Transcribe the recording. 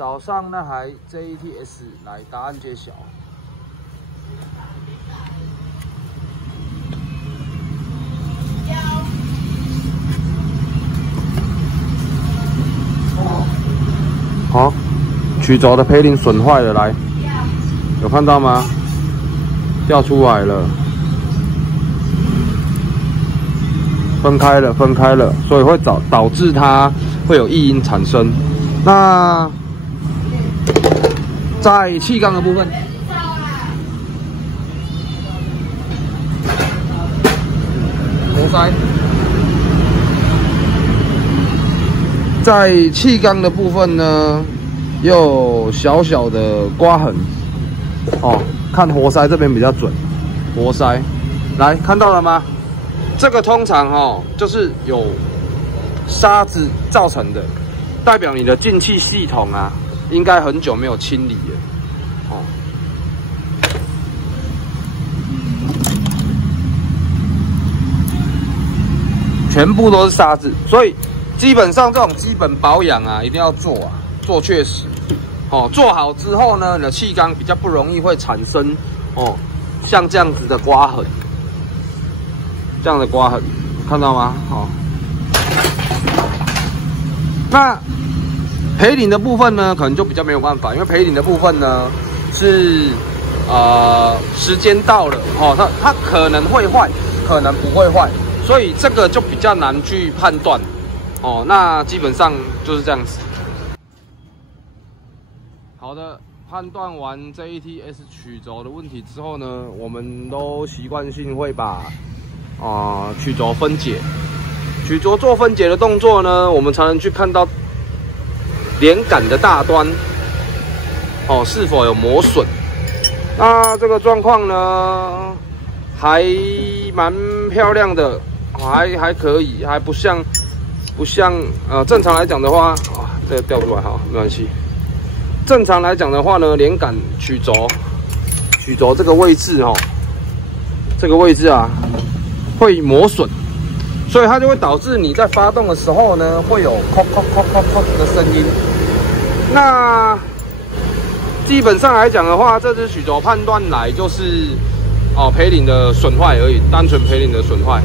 早上那台 JETS 来，答案揭晓。好，曲轴的培林损坏了，来，有看到吗？掉出来了，分开了，所以会导致它会有异音产生。那在气缸的部分，活塞。 在气缸的部分呢，又小小的刮痕哦。看活塞这边比较准，活塞来看到了吗？这个通常就是有沙子造成的，代表你的进气系统啊，应该很久没有清理了哦。全部都是沙子，所以。 基本上这种基本保养啊，一定要做啊，做确实。哦，做好之后呢，你的气缸比较不容易会产生像这样子的刮痕，这样的刮痕，看到吗？哦，那培林的部分呢，可能就比较没有办法，因为培林的部分呢是时间到了它可能会坏，可能不会坏，所以这个就比较难去判断。 那基本上就是这样子。好的，判断完 JETS 曲轴的问题之后呢，我们都习惯性会把曲轴分解。曲轴做分解的动作呢，我们才能去看到连杆的大端是否有磨损。那这个状况呢，还蛮漂亮的，还可以，还不像正常来讲的话，这个掉出来好，没关系。正常来讲的话呢，连杆曲轴这个位置这个位置啊会磨损，所以它就会导致你在发动的时候呢，会有“叩叩叩叩叩”的声音。那基本上来讲的话，这只曲轴判断来就是培林的损坏而已，单纯培林的损坏。